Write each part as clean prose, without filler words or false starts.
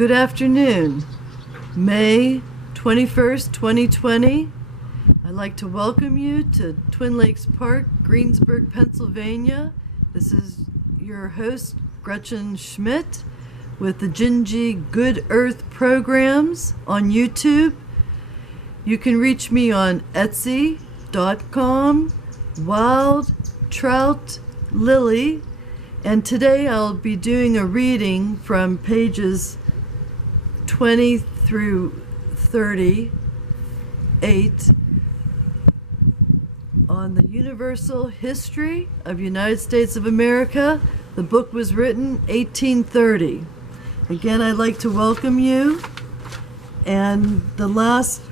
Good afternoon, May 21st, 2020. I'd like to welcome you to Twin Lakes Park, Greensburg, Pennsylvania. This is your host, Gretchen Schmitt, with the GinGee GoodEarth programs on YouTube. You can reach me on Etsy.com, Wild Trout Lily, and today I'll be doing a reading from pages 20 through 38 on the Universal History of United States of America. The book was written 1830. Again, I'd like to welcome you. And the last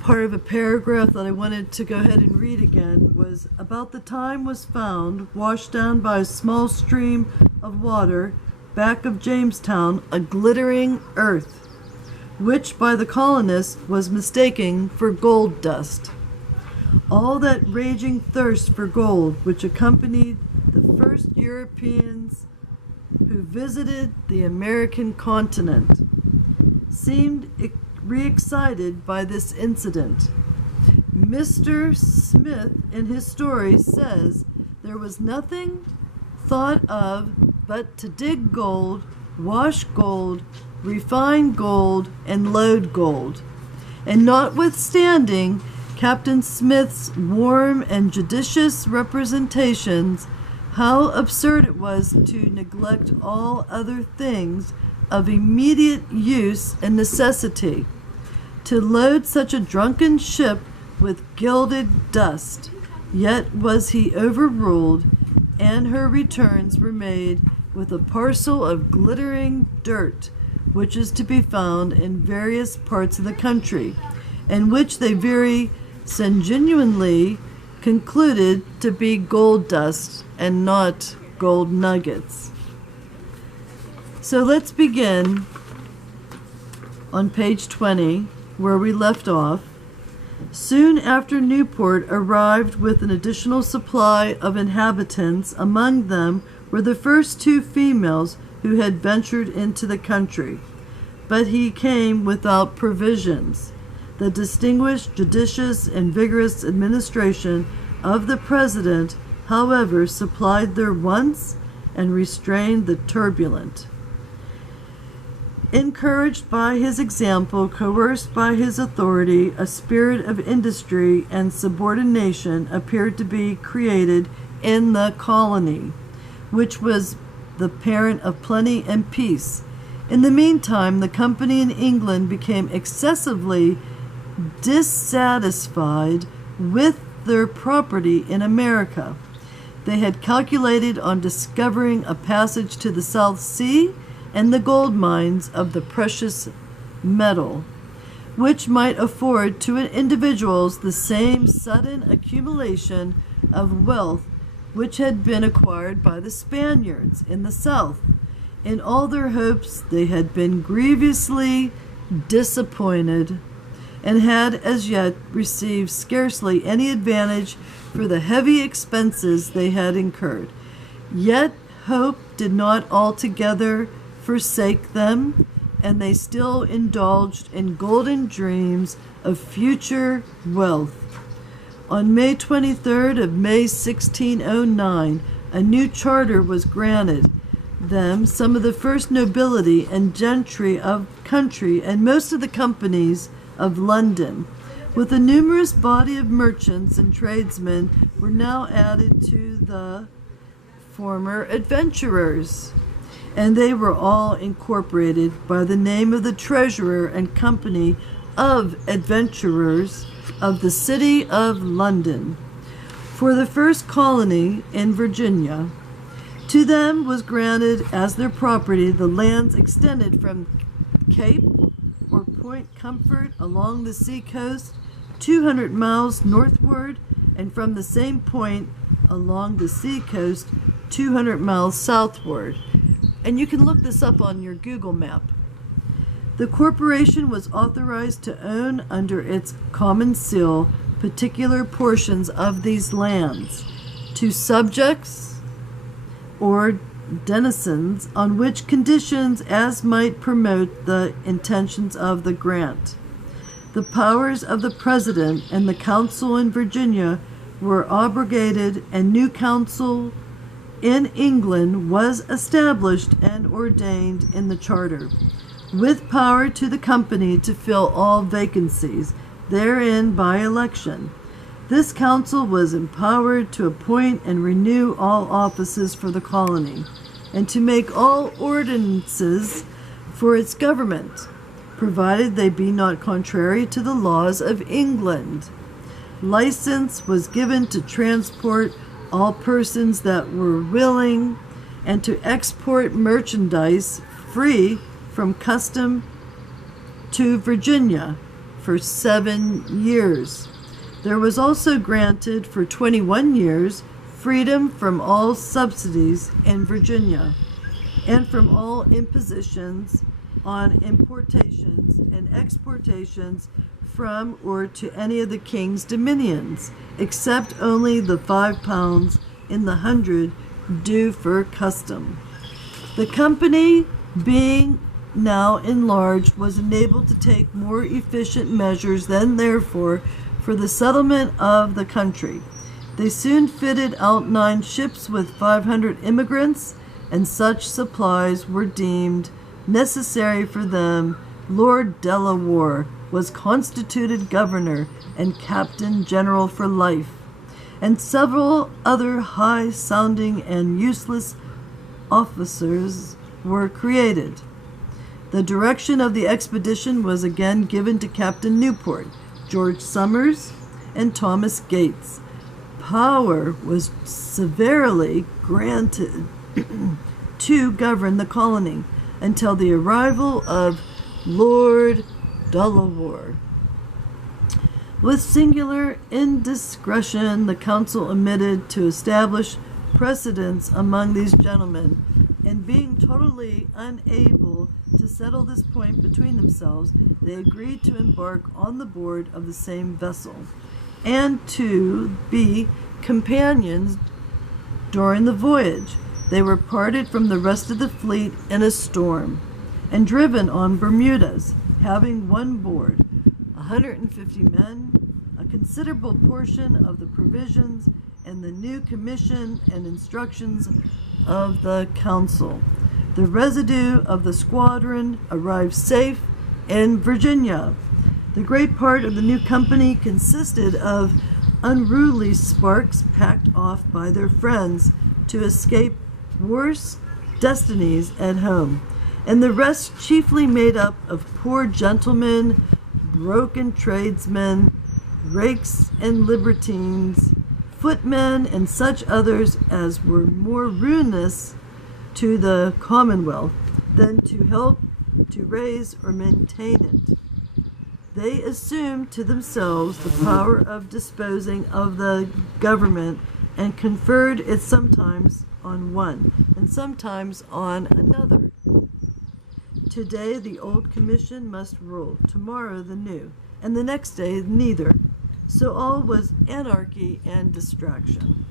part of a paragraph that I wanted to go ahead and read again was, about the time was found, washed down by a small stream of water, back of Jamestown, a glittering earth, which by the colonists was mistaken for gold dust. All that raging thirst for gold which accompanied the first Europeans who visited the American continent seemed re-excited by this incident. Mr. Smith in his story says there was nothing thought of but to dig gold, wash gold, refine gold, and load gold. And notwithstanding Captain Smith's warm and judicious representations, how absurd it was to neglect all other things of immediate use and necessity, to load such a drunken ship with gilded dust. Yet was he overruled, and her returns were made with a parcel of glittering dirt, which is to be found in various parts of the country, and which they very sanguinely concluded to be gold dust and not gold nuggets. So let's begin on page 20, where we left off. Soon after Newport arrived with an additional supply of inhabitants. Among them were the first two females who had ventured into the country. But he came without provisions. The distinguished, judicious, and vigorous administration of the President, however, supplied their wants and restrained the turbulent. Encouraged by his example, coerced by his authority, a spirit of industry and subordination appeared to be created in the colony, which was the parent of plenty and peace. In the meantime, the company in England became excessively dissatisfied with their property in America. They had calculated on discovering a passage to the South Sea and the gold mines of the precious metal, which might afford to individuals the same sudden accumulation of wealth which had been acquired by the Spaniards in the South. In all their hopes they had been grievously disappointed, and had as yet received scarcely any advantage for the heavy expenses they had incurred. Yet hope did not altogether forsake them, and they still indulged in golden dreams of future wealth. On May 23rd of May 1609, a new charter was granted them. Some of the first nobility and gentry of country and most of the companies of London, with a numerous body of merchants and tradesmen, were now added to the former adventurers, and they were all incorporated by the name of the Treasurer and Company of Adventurers of the City of London. For the first colony in Virginia, to them was granted as their property the lands extended from Cape or Point Comfort along the sea coast 200 miles northward, and from the same point along the sea coast 200 miles southward. And you can look this up on your Google map. The corporation was authorized to own under its common seal particular portions of these lands to subjects or denizens on which conditions as might promote the intentions of the grant. The powers of the President and the Council in Virginia were abrogated, and new council in England was established and ordained in the charter, with power to the company to fill all vacancies therein by election. This council was empowered to appoint and renew all offices for the colony, and to make all ordinances for its government, provided they be not contrary to the laws of England. License was given to transport all persons that were willing, and to export merchandise free from custom to Virginia for 7 years. There was also granted for 21 years freedom from all subsidies in Virginia, and from all impositions on importations and exportations from or to any of the king's dominions, except only the £5 in the 100 due for custom. The company, being now enlarged, was enabled to take more efficient measures than therefore for the settlement of the country. They soon fitted out 9 ships with 500 immigrants, and such supplies were deemed necessary for them. Lord Delaware was constituted governor and captain general for life, and several other high-sounding and useless officers were created. The direction of the expedition was again given to Captain Newport, George Somers, and Thomas Gates. Power was severely granted to govern the colony until the arrival of Lord Delaware. With singular indiscretion, the council omitted to establish precedents among these gentlemen, and being totally unable to settle this point between themselves, they agreed to embark on the board of the same vessel, and to be companions during the voyage. They were parted from the rest of the fleet in a storm, and driven on Bermudas, having one board, 150 men, a considerable portion of the provisions, and the new commission and instructions of the council. The residue of the squadron arrived safe in Virginia. The great part of the new company consisted of unruly sparks packed off by their friends to escape worse destinies at home, and the rest chiefly made up of poor gentlemen, broken tradesmen, rakes and libertines, footmen, and such others as were more ruinous to the Commonwealth than to help to raise or maintain it. They assumed to themselves the power of disposing of the government, and conferred it sometimes on one and sometimes on another. Today the old commission must rule, tomorrow the new, and the next day neither. So all was anarchy and distraction.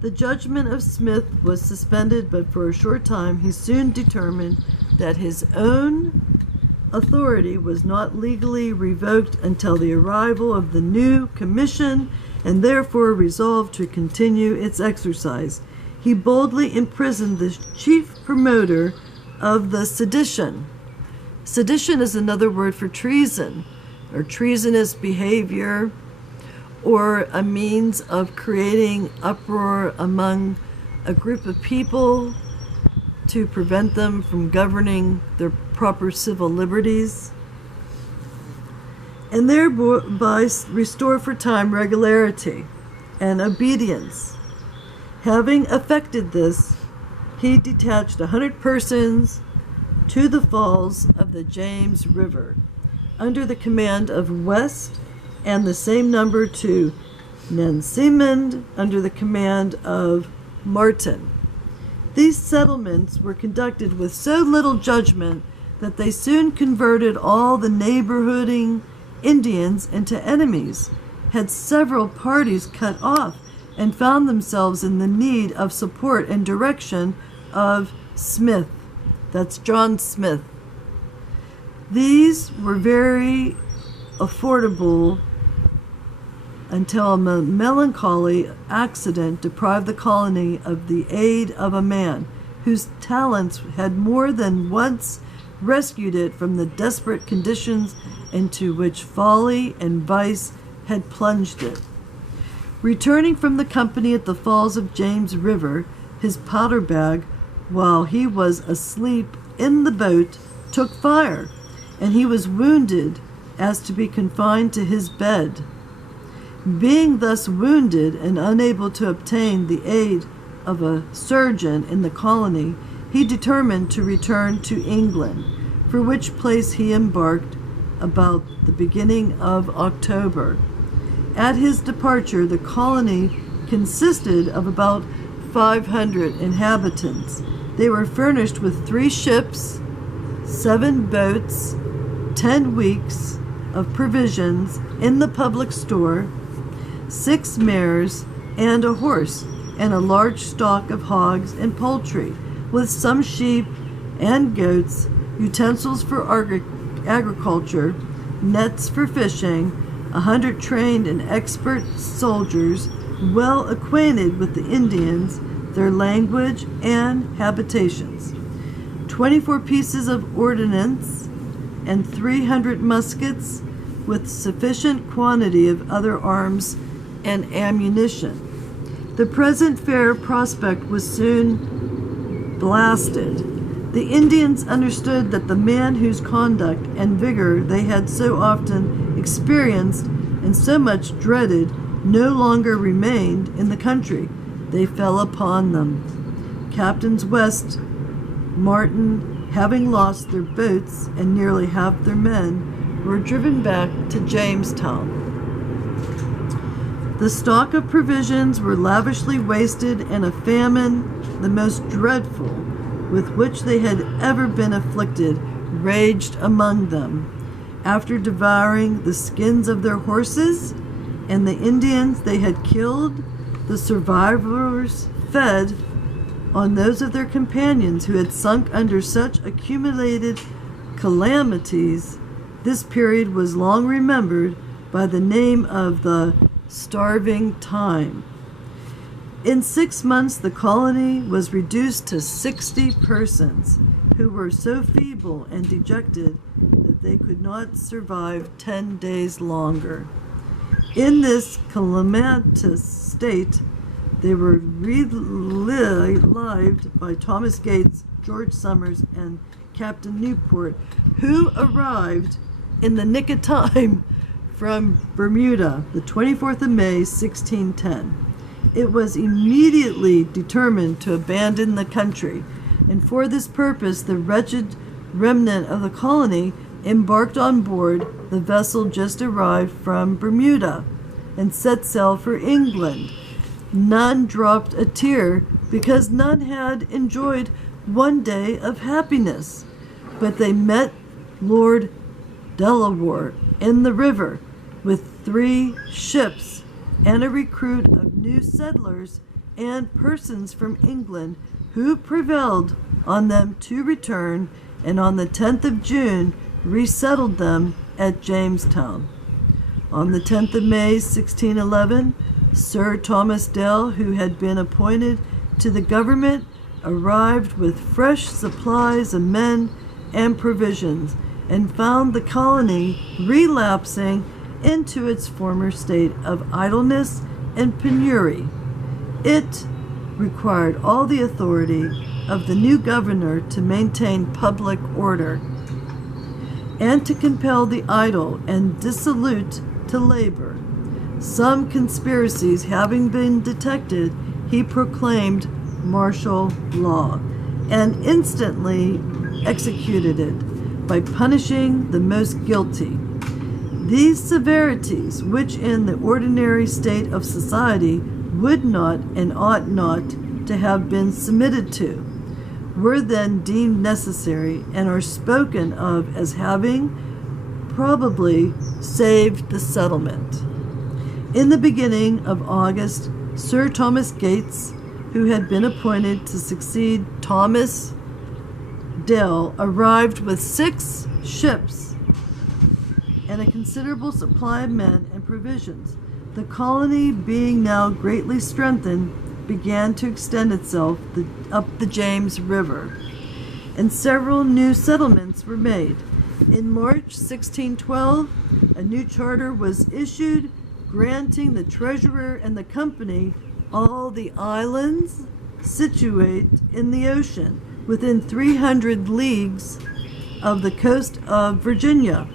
The judgment of Smith was suspended, but for a short time he soon determined that his own authority was not legally revoked until the arrival of the new commission, and therefore resolved to continue its exercise. He boldly imprisoned the chief promoter of the sedition. Sedition is another word for treason, or treasonous behavior, or a means of creating uproar among a group of people to prevent them from governing their proper civil liberties, and thereby restore for time regularity and obedience. Having effected this, he detached 100 persons to the falls of the James River, under the command of West, and the same number to Nansemond, under the command of Martin. These settlements were conducted with so little judgment that they soon converted all the neighboring Indians into enemies, had several parties cut off, and found themselves in the need of support and direction of Smith. That's John Smith. These were very affordable until a melancholy accident deprived the colony of the aid of a man whose talents had more than once rescued it from the desperate conditions into which folly and vice had plunged it. Returning from the company at the falls of James River, his powder bag, while he was asleep in the boat, took fire, and he was wounded as to be confined to his bed. Being thus wounded and unable to obtain the aid of a surgeon in the colony, he determined to return to England, for which place he embarked about the beginning of October. At his departure, the colony consisted of about 500 inhabitants. They were furnished with 3 ships, 7 boats, 10 weeks of provisions in the public store, 6 mares, and a horse, and a large stock of hogs and poultry, with some sheep and goats, utensils for agriculture, nets for fishing, 100 trained and expert soldiers, well acquainted with the Indians, their language, and habitations, 24 pieces of ordnance, and 300 muskets, with sufficient quantity of other arms and ammunition. The present fair prospect was soon blasted. The Indians understood that the man whose conduct and vigor they had so often experienced and so much dreaded no longer remained in the country. They fell upon them. Captains West, Martin, having lost their boats and nearly half their men, were driven back to Jamestown. The stock of provisions were lavishly wasted, and a famine, the most dreadful with which they had ever been afflicted, raged among them. After devouring the skins of their horses and the Indians they had killed, the survivors fed on those of their companions who had sunk under such accumulated calamities. This period was long remembered by the name of the starving time. In 6 months, the colony was reduced to 60 persons, who were so feeble and dejected that they could not survive 10 days longer. In this calamitous state, they were relieved by Thomas Gates, George Summers, and Captain Newport, who arrived in the nick of time from Bermuda, the 24th of May, 1610. It was immediately determined to abandon the country, and for this purpose the wretched remnant of the colony embarked on board the vessel just arrived from Bermuda and set sail for England. None dropped a tear, because none had enjoyed one day of happiness, but they met Lord Delaware in the river with 3 ships and a recruit of new settlers and persons from England, who prevailed on them to return, and on the 10th of June resettled them at Jamestown. On the 10th of May, 1611, Sir Thomas Dale, who had been appointed to the government, arrived with fresh supplies of men and provisions, and found the colony relapsing into its former state of idleness and penury. It required all the authority of the new governor to maintain public order, and to compel the idle and dissolute to labor. Some conspiracies having been detected, he proclaimed martial law, and instantly executed it by punishing the most guilty. These severities, which in the ordinary state of society would not and ought not to have been submitted to, were then deemed necessary, and are spoken of as having probably saved the settlement. In the beginning of August, Sir Thomas Gates, who had been appointed to succeed Thomas Dale, arrived with 6 ships and a considerable supply of men and provisions. The colony, being now greatly strengthened, began to extend itself up the James River, and several new settlements were made. In March 1612, a new charter was issued granting the treasurer and the company all the islands situate in the ocean within 300 leagues of the coast of Virginia.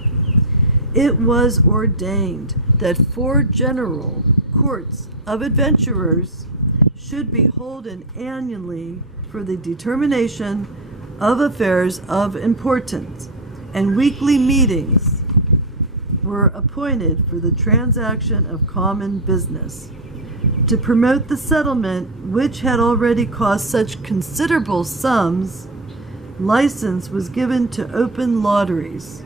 It was ordained that 4 general courts of adventurers should be holden annually for the determination of affairs of importance, and weekly meetings were appointed for the transaction of common business. To promote the settlement, which had already cost such considerable sums, license was given to open lotteries.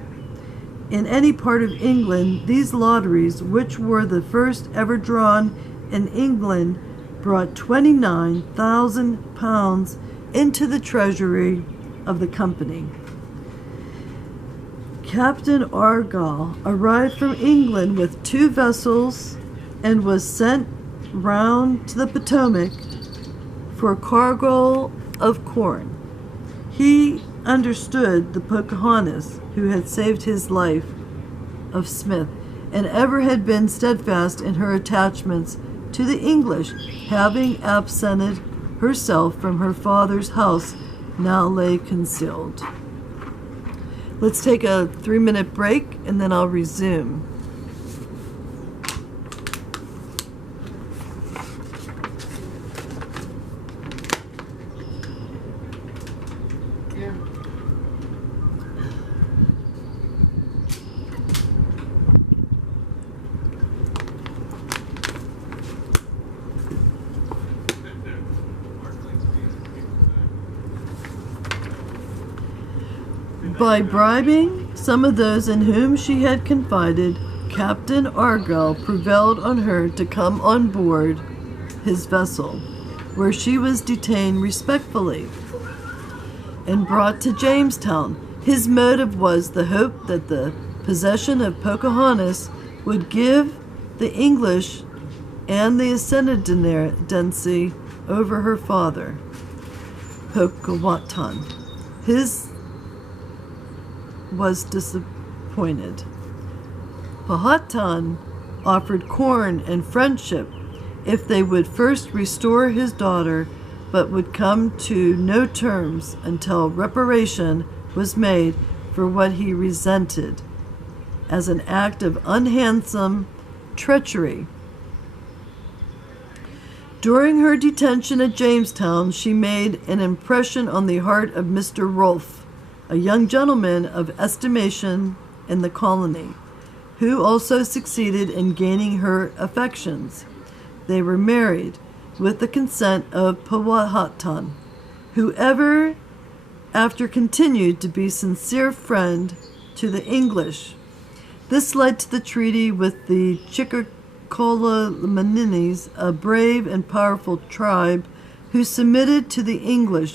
In any part of England, these lotteries, which were the first ever drawn in England, brought £29,000 into the treasury of the company. Captain Argall arrived from England with 2 vessels and was sent round to the Potomac for a cargo of corn. He understood the Pocahontas, who had saved his life, of Smith, and ever had been steadfast in her attachments to the English, having absented herself from her father's house, now lay concealed. Let's take a 3-minute break and then I'll resume. By bribing some of those in whom she had confided, Captain Argall prevailed on her to come on board his vessel, where she was detained respectfully and brought to Jamestown. His motive was the hope that the possession of Pocahontas would give the English and the ascendancy over her father, Pocahontas. His was disappointed. Powhatan offered corn and friendship if they would first restore his daughter, but would come to no terms until reparation was made for what he resented as an act of unhandsome treachery. During her detention at Jamestown, she made an impression on the heart of Mr. Rolfe, a young gentleman of estimation in the colony, who also succeeded in gaining her affections. They were married with the consent of Powhatan, who ever after continued to be sincere friend to the English. This led to the treaty with the Chickacolamaninies, a brave and powerful tribe who submitted to the English